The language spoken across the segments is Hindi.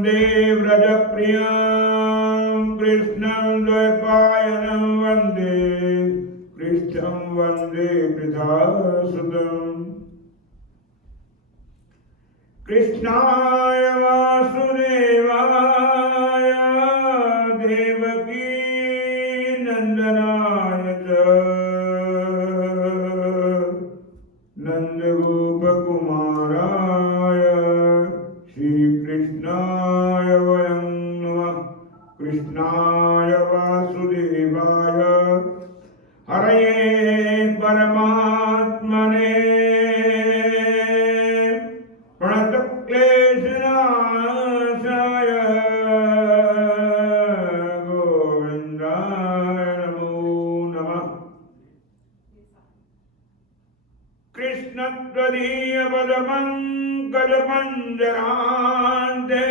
वन्दे व्रजप्रियं कृष्णं द्वैपायनं वन्दे कृष्णं वन्दे पृथासुतम् कृष्णाय वासुदेवाय देवकी नन्दनाय च नन्दगोपकुमाराय श्रीकृष्णाय वयं नमः। कृष्णाय वासुदेवाय हरये परमात्मने प्रणतक्लेशनाशाय गोविन्दाय नमो नमः। कृष्णत्वदीयपदपङ्कजपञ्जरान्ते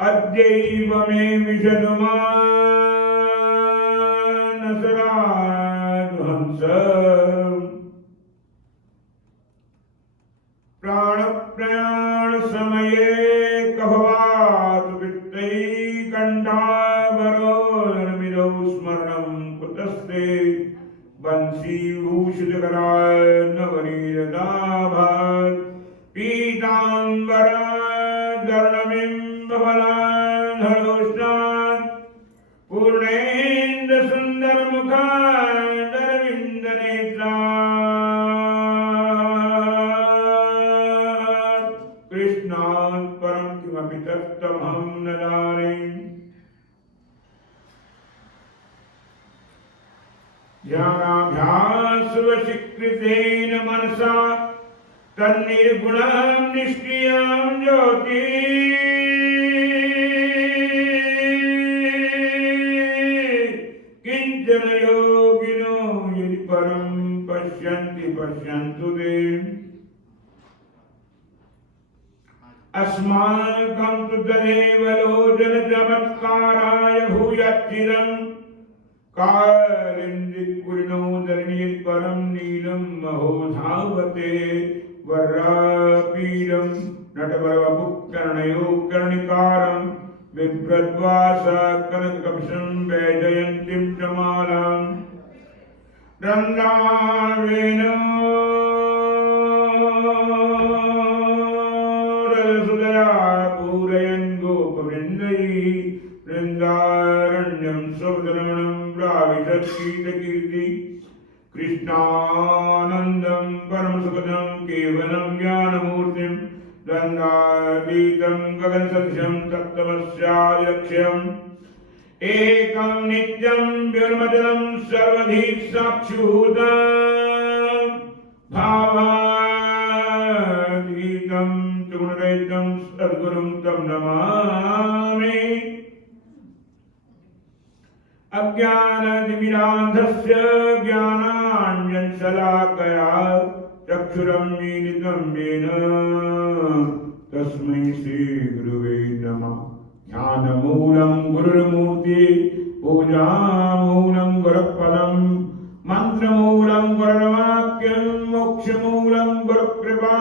अद्यैव मे विशतु मानसराजहंस प्राणप्रयाण समये कहवातु वित्तैकण्ठावरोधनमिदौ स्मरणं कुतस्ते बंसीभूषितकराय नवनीरदाभात् पीताम्बरधरणबिम्बफलाधरोष्णात् पूर्णेन्दुसुन्दरमुखादरविन्दनेत्रात् कृष्णात् परं किमपि तत्त्वमहं न जाने। ध्यानाभ्यासवशीकृतेन मनसा तन्निर्गुणं निष्क्रियं ज्योति किञ्चन योगिनो यदि परं पश्यन्ति पश्यन्तु ते। अस्माकं तु तदेव लोचनचमत्काराय भूयच्चिरम् कालिन्दिकुलिनोदरणी परं नीलं महो धावते वर्रापीडं नटवरवपुकर्णयो कर्णिकारं बिभ्रद्वासकनककपिशं वैजयन्तीं च मालां रन्ध्रावेणोरसुदया पूरयन् गोपवृन्दैः वृन्दारण्यं स्वदरणं प्राविशत्कीर्ति कृष्णानन्दं परमसुखदं केवलं ज्ञानमूर्तिं द्वन्द्वातीतं गगनसदृशं तत्त्वमस्यादिलक्ष्यम् एकं नित्यं व्योमचलं सर्वधी साक्षिभूतं भावातीतं त्रिगुणरहितं सद्गुरुं तं नमामि। अज्ञानतिमिरान्धस्य ज्ञानाञ्जनशलाकया चक्षुरुन्मीलितं येन तस्मै श्रीगुरुवे नमः। ज्ञानमूलं गुरुर्मूर्तिः पूजामूलं गुरुपदं मन्त्रमूलं गुरुर्वाक्यं मोक्षमूलं गुरुकृपा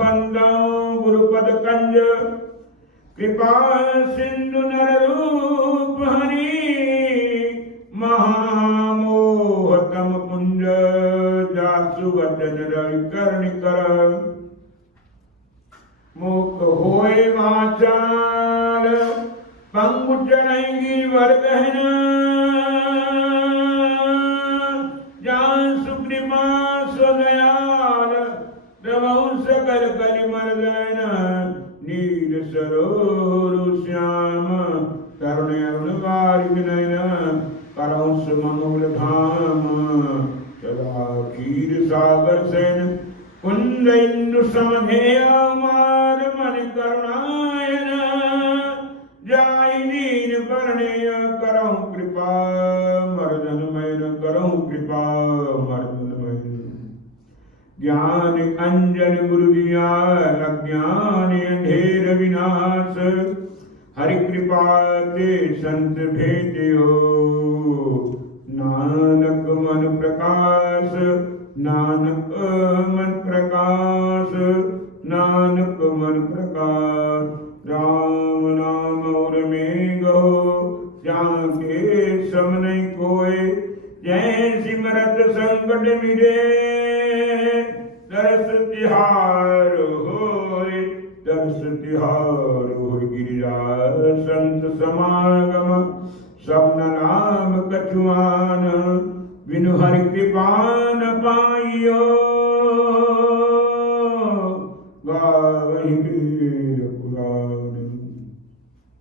बन्धं गुरुपदकञ्ज कृपा सिन्धु नररूपहरि महामोहतम पुंज जासुवचन रविकर्णिकर मुख होय वाचाल पंगुचनैगी वर्गहन जान सुकृपा स्वदयाल रवंश कल कलिमर्दन नील सरोरु श्याम करुणैर्वारिक नयन परंस मनोल धाम सदा क्षीर सागर सेन कुंद इंदु समधेय मार मन करुणायन जाय दीन परणेय करहु कृपा मर्दन मैन करहु कृपा मर्दन मैन। ज्ञान अंजन गुरु दिया अज्ञान अंधेर विनाश हरि कृपा ते संत भेटियो नानक मन प्रकाश नानक मन प्रकाश नानक मन प्रकाश राम नाम के सम नहीं कोय, जय सिमरत संकट मिटे दर्श तिहार होय, दर्श तिहार होय। गिरिराज संत समागम सबन नाम कछुआन, बिनु हरि कृपा न पाइयो, गावहि वेद पुराण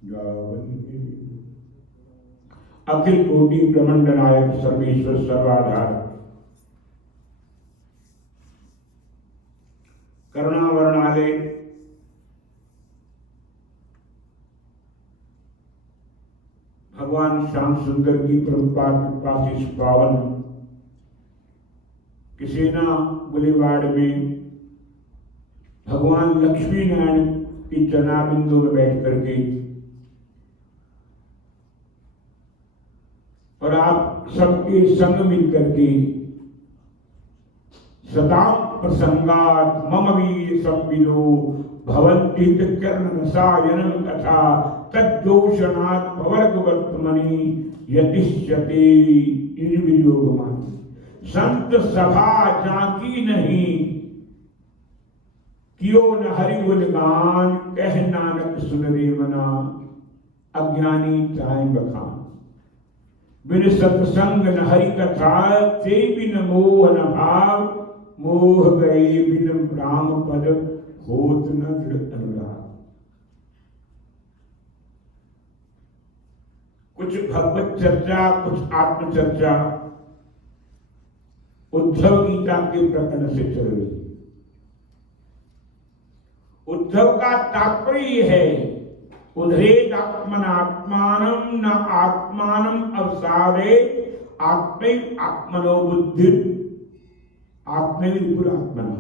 गावहि वेद। अखिल कोटि ब्रह्मांड नायक सर्वेश्वर सर्वाधार, करुणा वर्णालय, भगवान श्याम सुंदर की परम्पाद कृपा से पावन किसेना बुलेवाड़ में भगवान लक्ष्मी नारायण की चरणाबिंदु में बैठ करके और आप सबके संग मिल करके सताम प्रसंगात मम वीर संविदो भवन्ति कर्ण रसायन कथा तज्जोषणात् पवर्ग वर्तमनि यतिष्यते निर्वियोगमानि। संत सभा जाकी नहीं, कियो न हरि गुण गान, कह नानक सुन रे मना, अज्ञानी चाहे बखान। बिन सत्संग न हरि कथा, ते बिन मोह न भाव, मोह गए बिन राम पद, होत न दृढ़ अनुराग। कुछ भगवत चर्चा, कुछ आत्म चर्चा उद्धव गीता के प्रकरण से चल रही। उद्धव का तात्पर्य है उद्धरेत आत्मनात्मानं न आत्मानं अवसादे, आत्मैव आत्मनो बुद्धि आत्मैव आत्मना।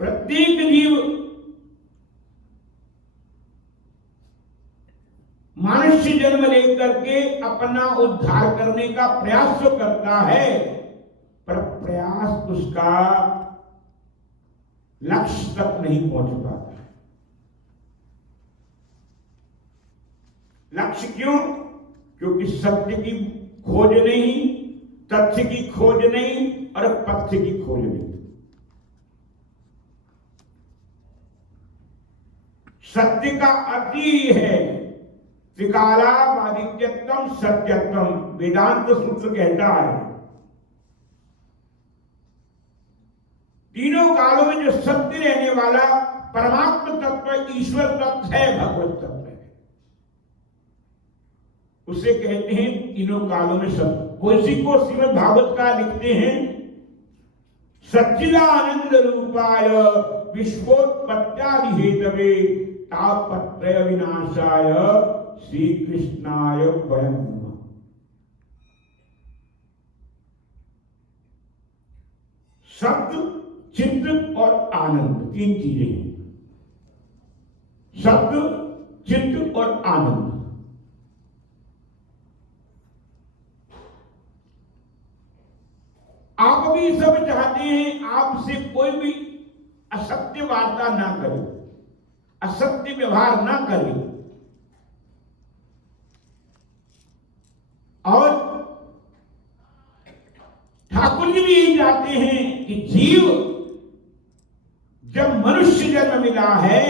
प्रत्येक जीव मनुष्य जन्म लेकर के अपना उद्धार करने का प्रयास तो करता है, पर प्रयास उसका लक्ष्य तक नहीं पहुंच पाता। लक्ष्य क्यों? क्योंकि सत्य की खोज नहीं, तथ्य की खोज नहीं और पथ्य की खोज नहीं। सत्य का अर्थ ही है त्रिकालाबादित्यत्वम सत्यत्वम। वेदांत सूत्र कहता है तीनों कालों में जो सत्य रहने वाला परमात्म तत्व, ईश्वर तत्व है, भगवत तत्व है, उसे कहते हैं तीनों कालों में सत्य। वो इसी को श्रीमद् भागवत का लिखते हैं, सच्चिदानंद रूपाय विश्वोत्पत्त्यादि हेतवे तापत्रय विनाशाय श्री कृष्णाय वयं नमः। सत्य, चित्त और आनंद, तीन चीजें हैं। सत्य, चित्त और आनंद। आप भी सब चाहते हैं आपसे कोई भी असत्य वार्ता ना करे, असत्य व्यवहार ना करे, और ठाकुर जी भी यही चाहते हैं कि जीव जब मनुष्य जन्म मिला है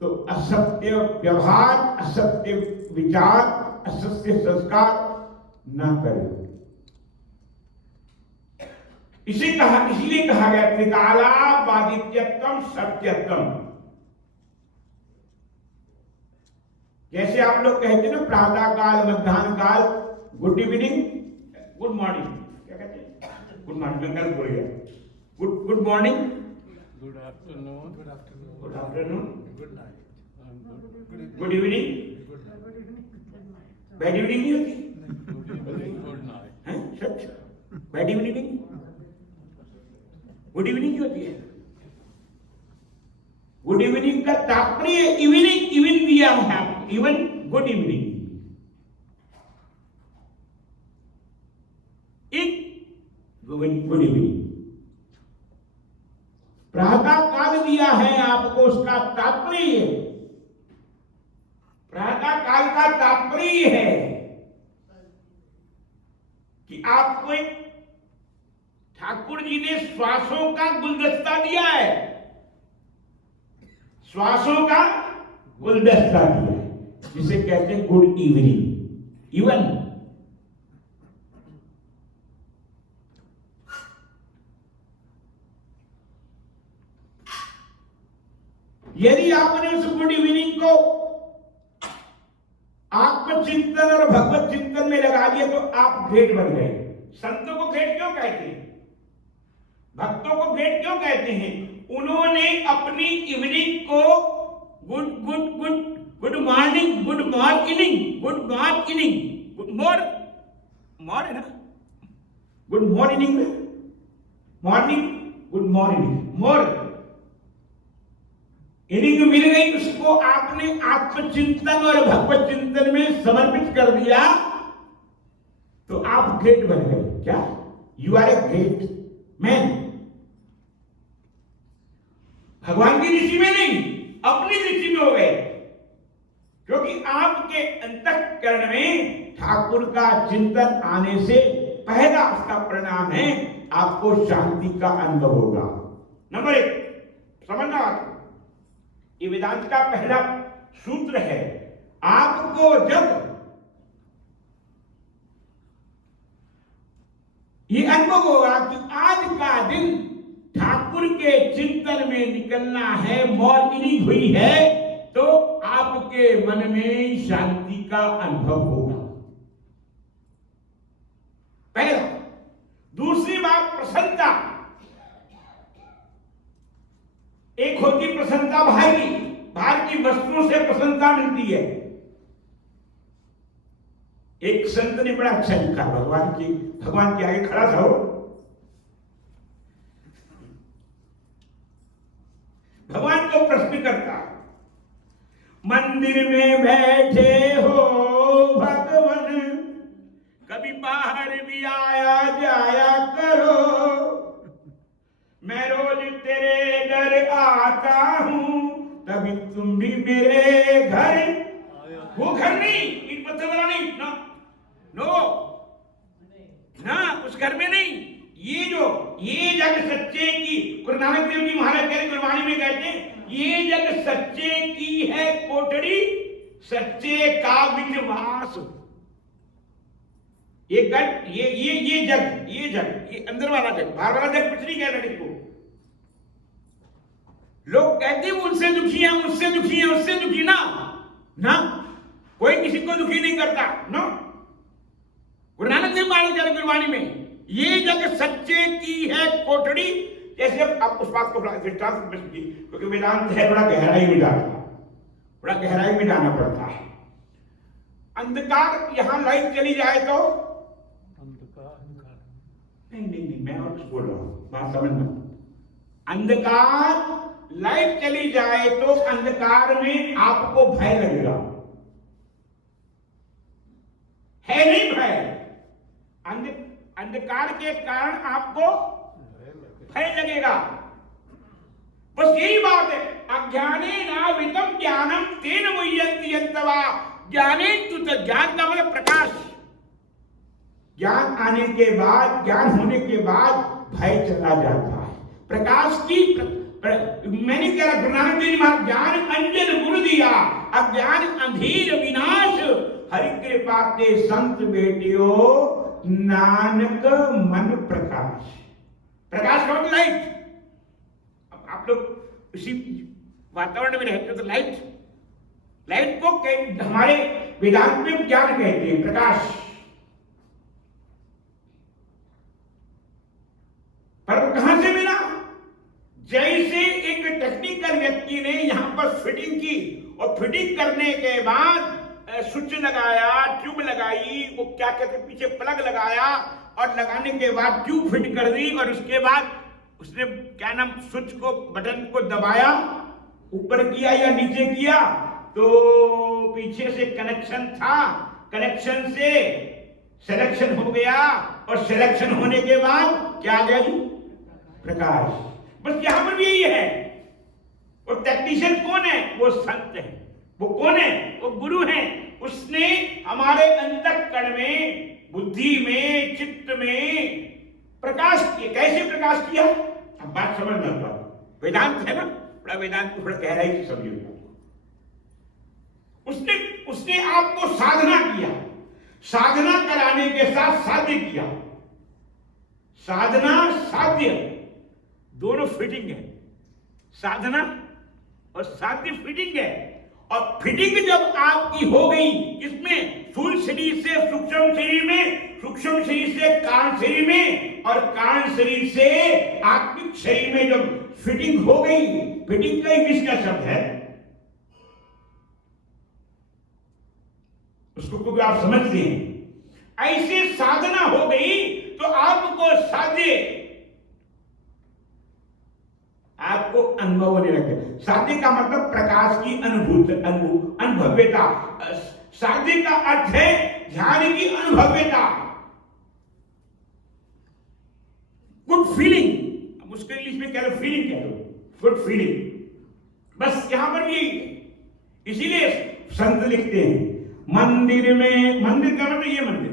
तो असत्य व्यवहार, असत्य विचार, असत्य संस्कार ना करे। इसलिए कहा गया त्रिकालाबादित्यत्वम सत्यत्वम। जैसे आप लोग कहते हैं ना, प्रातः काल, मध्याह्न काल, गुड इवनिंग, गुड मॉर्निंग, क्या कहते हैं? गुड मॉर्निंग, मैं कल बोल गया। Good morning, good afternoon, good afternoon, good night, good evening, bad evening नहीं होती गुड नाइट है? सच बैड इवनिंग नहीं, गुड इवनिंग की होती है। गुड इवनिंग का तात्पर्य evening, even we are happy, even good evening. Good evening. प्रातः काल दिया है आपको, उसका तात्पर्य, प्रातः काल का तात्पर्य है कि आपको एक ठाकुर जी ने श्वासों का गुलदस्ता दिया है, श्वासों का गुलदस्ता दिया है, जिसे कहते हैं गुड इवनिंग। इवन यदि आपने उस गुड इवनिंग को आत्मचिंतन और भगवत चिंतन में लगा दिया तो आप ग्रेट बन गए। संतों को ग्रेट क्यों कहते हैं, भक्तों को ग्रेट क्यों कहते हैं? उन्होंने अपनी इवनिंग को good good good good morning, good morning, good morning, good more है ना, गुड मॉर्निंग में मॉर्निंग, गुड मॉर्निंग, मोर इनिंग मिल गई, उसको आपने आत्मचिंतन और भगवत चिंतन में समर्पित कर दिया तो आप ग्रेट बन गए। क्या? You are a great man. भगवान की दृष्टि में नहीं, अपनी दृष्टि में हो गए, क्योंकि आपके अंतःकरण में ठाकुर का चिंतन आने से पहला उसका परिणाम है आपको शांति का अनुभव होगा। नंबर 1 समझना, ये वेदांत का पहला सूत्र है। आपको जब ये अनुभव होगा कि आज का दिन ठाकुर के चिंतन में निकलना है, मॉर्निंग हुई है, तो आपके मन में शांति का अनुभव होगा, पहला। दूसरी बात प्रसन्नता। एक होती प्रसन्नता बाहर की वस्तुओं से प्रसन्नता मिलती है। एक संत ने बड़ा अच्छा लिखा, भगवान के आगे खड़ा था वो, भगवान को प्रश्न करता, मंदिर में बैठे हो भगवान, कभी बाहर भी आया जाया करो, मैं रोज तेरे घर आता हूं, तभी तुम भी मेरे घर। वो घर नहीं, ईट पत्थर वाला नहीं, ना उस घर में नहीं। ये जग सच्चे की, गुरु नानक देव जी महाराज कह गुरबाणी में कहते हैं, ये जग सच्चे की है कोठड़ी, सच्चे का विश्वास। ये जग, ये अंदर वाला जग, बाहर वाला जग कुछ नहीं कह रहे को। लोग कहते हैं उनसे दुखी है, उससे दुखी है, उससे दुखी ना, कोई किसी को दुखी नहीं करता, नो। गुरु नानक देव महाराज कह रहे गुरबाणी में, ये जग सच्चे की है कोठड़ी। जैसे आप उस बात को दृष्टांत में समझिए, क्योंकि वेदांत है बड़ा गहराई में जाना पड़ता है। अंधकार, यहां लाइट चली जाए तो नहीं, मैं और कुछ बोल रहा हूं, बात समझना। अंधकार, लाइट चली जाए तो अंधकार में आपको भय लगेगा, है नहीं भय? अंधकार के कारण आपको भय लगेगा। बस यही बात है, अज्ञानेनावृतं ज्ञानम तेन मुह्यन्ति यन्तवा ज्ञानेन तु। ज्ञान का मतलब प्रकाश। ज्ञान आने के बाद, ज्ञान होने के बाद भय चला जाता है। प्रकाश की मैंने कह रहा, गुरु नानक देव महाराज, ज्ञान अंजन गुरु दिया, अज्ञान अंधेर विनाश, हरि कृपा ते संत बेटियो, नानक मन प्रकाश। प्रकाश का मतलब लाइट। अब आप लोग इसी वातावरण में रहते हो तो लाइट को हमारे वेदांत में ज्ञान कहते हैं, प्रकाश। पर वो कहां से मिला? जैसे एक टेक्निकल व्यक्ति ने यहां पर फिटिंग की, और फिटिंग करने के बाद स्विच लगाया, ट्यूब लगाई, वो क्या कहते पीछे प्लग लगाया, और लगाने के बाद ट्यूब फिट कर दी, और उसके बाद उसने क्या नाम स्विच को, बटन को दबाया, ऊपर किया या नीचे किया, तो पीछे से कनेक्शन था, कनेक्शन से सिलेक्शन हो गया, और सिलेक्शन होने के बाद क्या आ गया जी? प्रकाश। बस यहां पर भी यही है। वो टेक्नीशियन कौन है? वो संत है। वो कौन है? वो गुरु है। उसने हमारे अंतःकरण में, बुद्धि में, चित्त में प्रकाश किया। कैसे प्रकाश किया? अब बात समझ में आता, वेदांत है ना, बड़ा वेदांत को बड़ा गहराई से समझिए। उसने आपको साधना किया, साधना कराने के साथ साध्य किया। साधना साध्य दोनों फिटिंग है। साधना और साध्य फिटिंग है। और फिटिंग जब आपकी हो गई, किसमें? स्थूल शरीर से सूक्ष्म शरीर में, सूक्ष्म शरीर से कारण शरीर में, और कारण शरीर से आत्मिक शरीर में जब फिटिंग हो गई, फिटिंग का इंग्लिश का शब्द है, उसको क्योंकि आप समझते हैं। ऐसे साधना हो गई तो आपको साध्य, आपको अनुभव होने लगे। साध्य का मतलब प्रकाश की अनुभव्यता। साध्य का अर्थ है ध्यान की अनुभव्यता, गुड फीलिंग। अब उसके इंग्लिश में कह लो, फीलिंग कह लो, गुड फीलिंग। बस यहां पर भी इसीलिए संत लिखते हैं मंदिर में, मंदिर का मतलब ये मंदिर,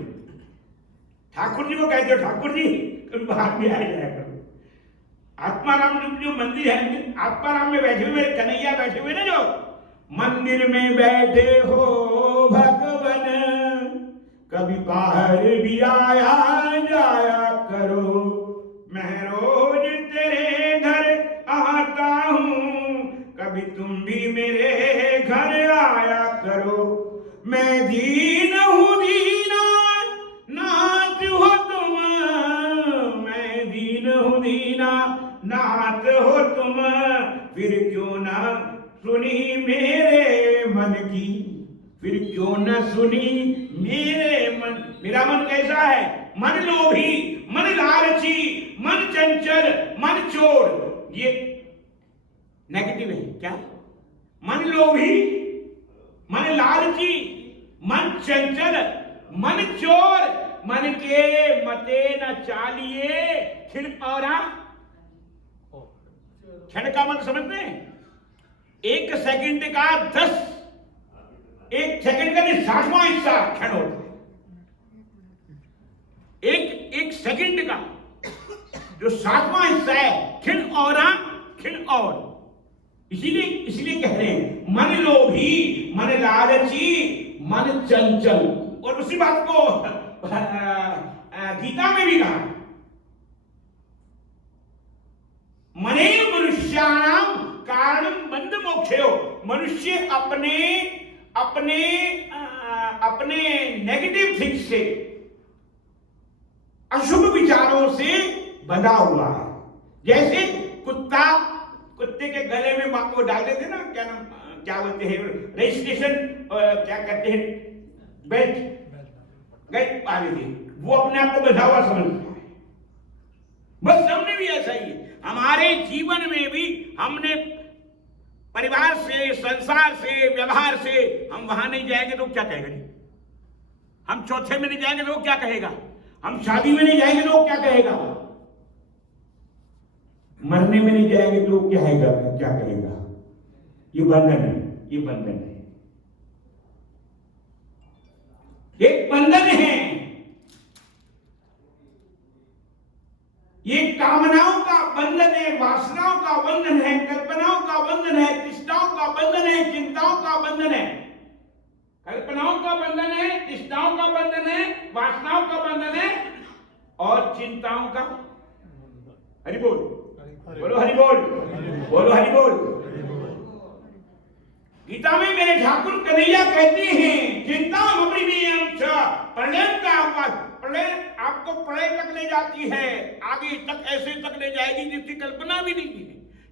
ठाकुर जी को कहते हो ठाकुर जी, कभी बाहर भी आ जाया करो। आत्माराम जो मंदिर है, आत्माराम में बैठे हुए मेरे कन्हैया बैठे हुए ना, जो मंदिर में बैठे हो भगवन, कभी बाहर भी आया जाया करो। मैं रोज तेरे घर आता हूं, कभी तुम भी मेरे घर आया करो। मैं दीन हूं दीना, नाथ हो तुम। मैं दीन हूं दीना, नाथ हो तुम। फिर क्यों ना सुनी मेरे मन की, फिर क्यों ना सुनी मेरे मन। मेरा मन कैसा है? मन लोभी, मन लालची, मन चंचल, मन चोर। ये नेगेटिव है क्या? मन लोभी, मन लालची, मन चंचल, मन चोर, मन के मते न चालिए क्षण और क्षण का मन समझते हैं? एक सेकंड का 10, एक सेकंड का 60वां हिस्सा क्षण होता है। एक सेकंड का जो 60वां हिस्सा है क्षण और क्षण और। इसीलिए कह रहे हैं मन लोभी, मन लालची, मन चंचल। और उसी बात को गीता में भी कहा, मने मनुष्याणाम कारण बंध मोक्षयो। मनुष्य अपने नेगेटिव थिंग्स से, अशुभ विचारों से बंधा हुआ है। जैसे कुत्ते के गले में वो डाल देते ना, क्या बोलते हैं, रजिस्ट्रेशन, क्या कहते हैं, बेल्ट पा लेते, वो अपने आप को बंधा हुआ समझता है। बस हमने भी ऐसा ही है। हमारे जीवन में भी हमने परिवार से, संसार से, व्यवहार से, हम वहां नहीं जाएंगे तो क्या कहेगा? हम चौथे में नहीं जाएंगे तो क्या कहेगा? हम शादी में नहीं जाएंगे तो क्या कहेगा? मरने में नहीं जाएंगे तो क्या कहेगा? ये बंधन है, ये बंधन है, एक बंधन है। ये कामनाओं का बंधन है, वासनाओं का बंधन है, कल्पनाओं का बंधन है, तृष्णाओं का बंधन है, चिंताओं का बंधन है। कल्पनाओं का बंधन है, तृष्णाओं का बंधन है, वासनाओं का बंधन है, और चिंताओं का। हरि बोल, बोलो हरि बोल, बोलो हरि बोल। गीता में मेरे ठाकुर कन्हैया कहते हैं, चिंता प्रलय आपको प्रलय तक ले जाती है, आगे तक ऐसे तक ले जाएगी जिसकी कल्पना भी नहीं है।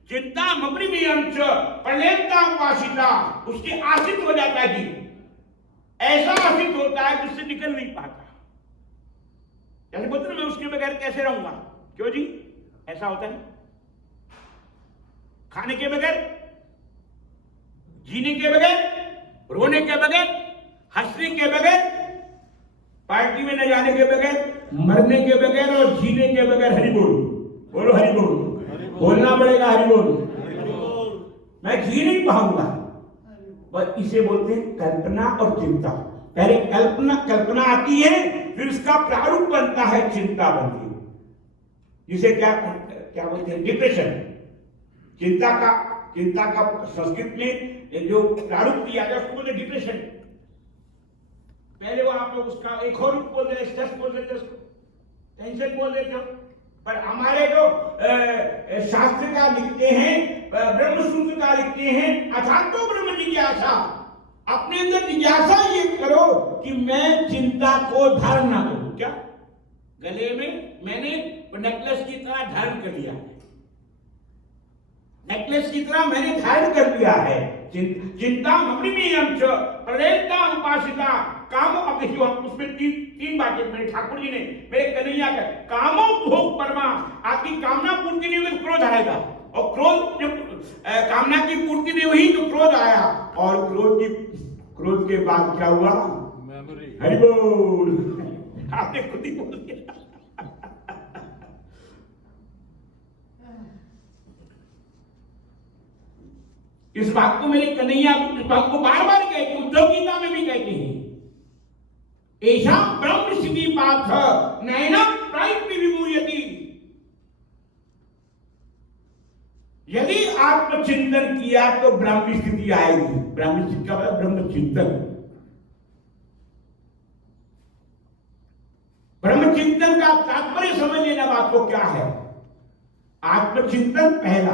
चिंता मप्रिमियंच प्रलयता वासिता, उसके आश्रित हो जाता है जी। ऐसा आश्रित होता है जिससे निकल नहीं पाता। जैसे बोलते ना, मैं उसके बगैर कैसे रहूंगा? क्यों जी? ऐसा होता है। खाने के बगैर, जीने के बगैर, रोने के बगैर, हंसने के बगैर, पार्टी में न जाने के बगैर, मरने के बगैर और जीने के बगैर। हरि बोल, बोलो हरि बोल। बोलना पड़ेगा हरि बोल। मैं जी नहीं पाऊंगा। बस इसे बोलते हैं कल्पना और चिंता। पहले कल्पना आती है, फिर उसका प्रारूप बनता है, चिंता बनती है, जिसे क्या बोलते हैं, डिप्रेशन। चिंता का संस्कृत में जो प्रारूप किया गया उसको बोलते डिप्रेशन। पहले वो आप लोग उसका एक और रूप बोल देते, स्ट्रेस बोल देते, उसको टेंशन बोल देते हो। पर हमारे जो शास्त्र का लिखते हैं, ब्रह्म सूत्र का लिखते हैं, अथातो ब्रह्म जिज्ञासा। अपने अंदर जिज्ञासा ये करो कि मैं चिंता को धारण ना करूं। क्या गले में मैंने नेकलेस की तरह धारण कर लिया है, नेकलेस की तरह मैंने धारण कर लिया है। चिंता मग्निमीयं च प्रलयता उपासिता कामो। अब देखियो हम उसमें तीन बातें मेरे ठाकुर जी ने, मेरे कन्हैया का कामो भोग परमा। आपकी कामना पूर्ति नहीं हुई तो क्रोध आएगा, और क्रोध जब कामना की पूर्ति नहीं हुई तो क्रोध आया, और क्रोध के बाद क्या हुआ? मेमोरी। हरि बोल। आपने खुद ही बोल दिया। इस बात को मेरे कन्हैया इस बात को बार बार कहते हैं, उद्धव गीता में भी कहते हैं, ऐसा ब्रह्म स्थिति पाथ नैना प्राइप्ति विमूयति। यदि आत्मचिंतन किया तो ब्रह्म स्थिति आएगी। ब्रह्म स्थिति का मतलब ब्रह्म चिंतन। ब्रह्म चिंतन का तात्पर्य समझ लेना बात को क्या है। आत्मचिंतन पहला,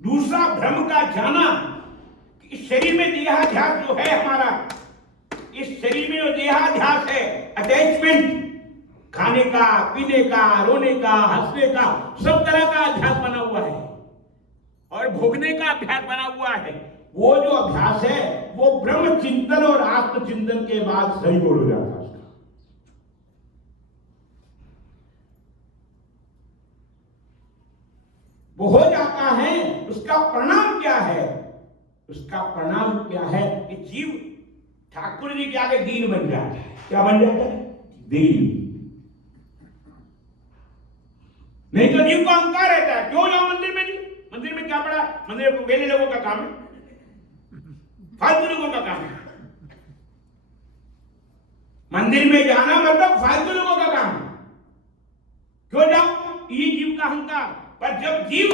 दूसरा ब्रह्म का जाना। इस शरीर में देहाध्यास जो है हमारा, इस शरीर में जो देहाध्यास है, अटैचमेंट, खाने का, पीने का, रोने का, हंसने का, सब तरह का अभ्यास बना हुआ है, और भोगने का अभ्यास बना हुआ है। वो जो अभ्यास है वो ब्रह्म चिंतन और आत्मचिंतन के बाद सही बोल हो जाता है। वो हो जाता है। उसका परिणाम क्या है? उसका परिणाम क्या है कि जीव ठाकुर जी के आगे दीन बन जाता है। क्या बन जाता है? दीन। नहीं तो जीव का अहंकार रहता है। क्यों जाओ मंदिर में? जी मंदिर में क्या पड़ा? मंदिर में वेले लोगों का काम है, फालतू लोगों का काम है। मंदिर में जाना मतलब फालतू लोगों का काम है। क्यों जाओ? ये जीव का अहंकार। पर जब जीव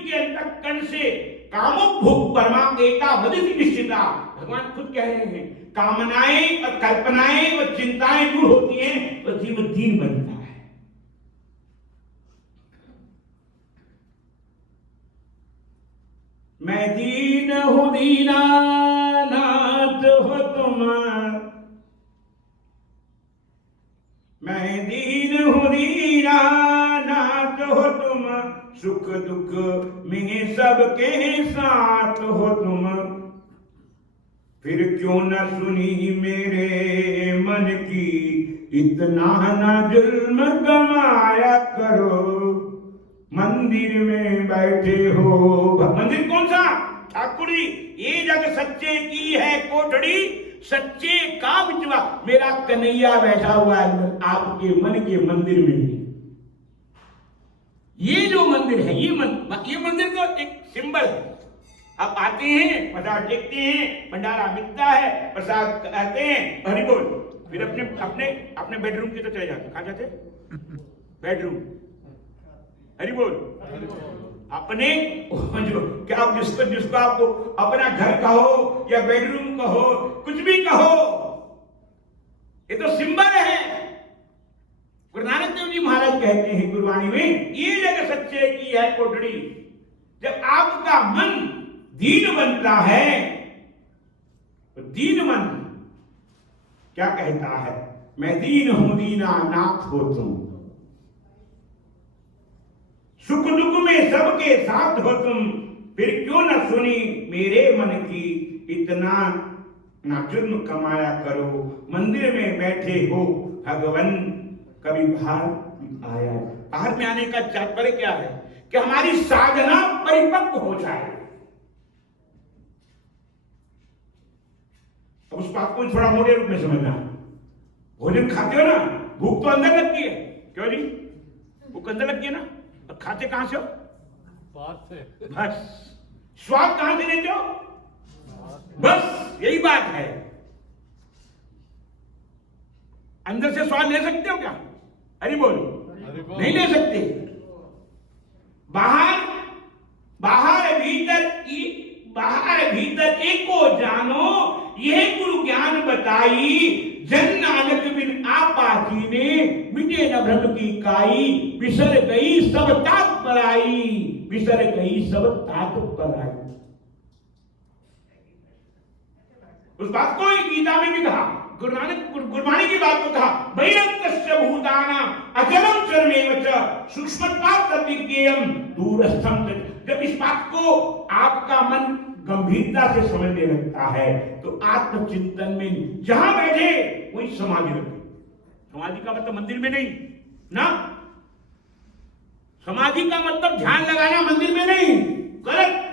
के अंतःकरण से कामो भोग परमा एका वदिति निश्चिता, भगवान खुद कह रहे हैं, कामनाएं और कल्पनाएं और चिंताएं दूर होती हैं तो जीव दीन बनता है। मैं दीन हूं दीनानाथ हो तुम, मैं दीन हूं दीनानाथ हो तुम, सुख दुख में सबके साथ हो तुम, फिर क्यों न सुनी मेरे मन की, इतना न जुल्म कमाया करो, मंदिर में बैठे हो। मंदिर कौन सा? ठाकुर जी। ये जग सच्चे की है कोठड़ी, सच्चे का बिचवा, मेरा कन्हैया बैठा हुआ है आपके मन के मंदिर में। ये जो मंदिर है, ये मंदिर तो एक सिंबल है। आप आते हैं, प्रसाद टेकते हैं, भंडारा मिलता है, प्रसाद कहते हैं, हरि बोल, फिर अपने बेडरूम की तो चले जाते। कहाँ जाते? बेडरूम। हरि बोल। अपने जो क्या जिसको आपको अपना घर कहो या बेडरूम कहो, कुछ भी कहो, ये तो सिंबल है। गुरु नानक देव जी महाराज कहते हैं गुरबाणी में, ये जगह सच्चे की है कोठड़ी। जब आपका मन दीन बनता है तो दीन मन क्या कहता है? मैं दीन हूं दीनानाथ हो तुम, सुख दुख में सबके साथ हो तुम, फिर क्यों न सुनी मेरे मन की, इतना ना जुर्म कमाया करो, मंदिर में बैठे हो भगवन, कभी बाहर आया। बाहर में आने का तात्पर्य क्या है? कि हमारी साधना परिपक्व हो जाए। अब उस बात को थोड़ा मोटे रूप में समझना। भोजन खाते हो ना, भूख तो अंदर लगती है। क्यों जी? भूख अंदर लगती है ना। और खाते कहां से हो? बात है बस स्वाद कहां से लेते हो? बस यही बात है। अंदर से स्वाद ले सकते हो क्या? अरे बोलो, नहीं ले सकते। बाहर बाहर भीतर एको जानो, यह गुरु ज्ञान बताई। जन नानक बिन आपा कीने, मिटे न भ्रम की काई। बिसर गई सब तात पराई, बिसर गई सब तात पराई। उस बात को गीता में भी कहा, गुरु नानक गुरबाणी की बात को कहा, भैरंतस्य भूताना अचलम सर्वेव च सूक्ष्मत्वात् तद्विज्ञेयम् दूरस्थम। जब इस बात को आपका मन गंभीरता से समझने लगता है तो आत्मचिंतन में जहां बैठे वही समाधि रखें। समाधि का मतलब मंदिर में नहीं ना, समाधि का मतलब ध्यान लगाना मंदिर में नहीं, गलत।